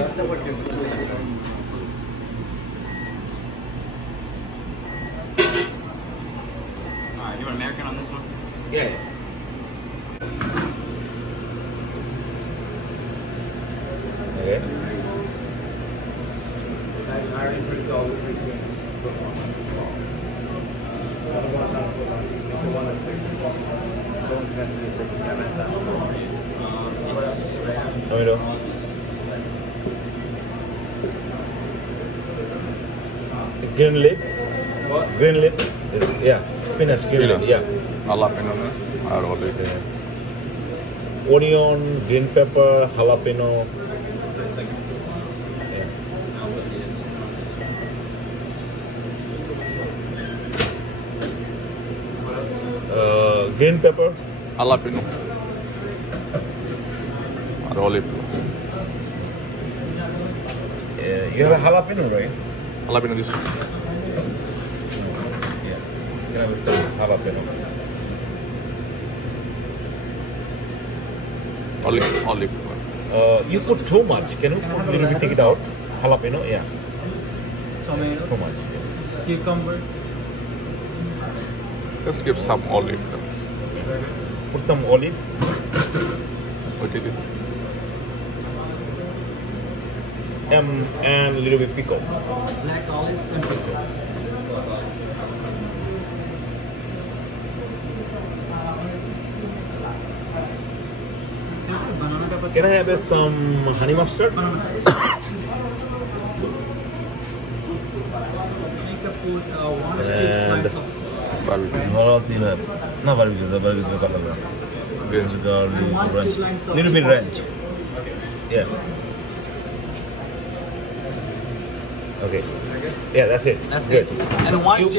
Alright, you want American on this one? Yeah. Okay. I already printed all the 3 tunes. The one's on the one that's 6. The one's meant to be 6. I messed that up. Tomato. Green lip. What? Green lip. Yeah. Spinach. Green lip. Yeah. Jalapeno. Or olive. Onion, green pepper, jalapeno. Green pepper. Jalapeno. Or olive. You have a jalapeno, right? Jalapeno this. Yeah. You have some jalapeno. Olive. You put too much. Can you put a little bit, take it out? Jalapeno, yeah. Tomatoes. Too much. Cucumber. Just give some olive. Put some olive. Okay. And a little bit pickle. Black olives and pickles. Can I have some honey mustard? Make a put 1 strip slice of Barbecue. What else do you have? No barbecue, the barbecue color. Ranch. Garlic, one ranch. strip slice of Little bit ranch. Yeah. Okay. Yeah, that's it. That's Good. it. And 1 strip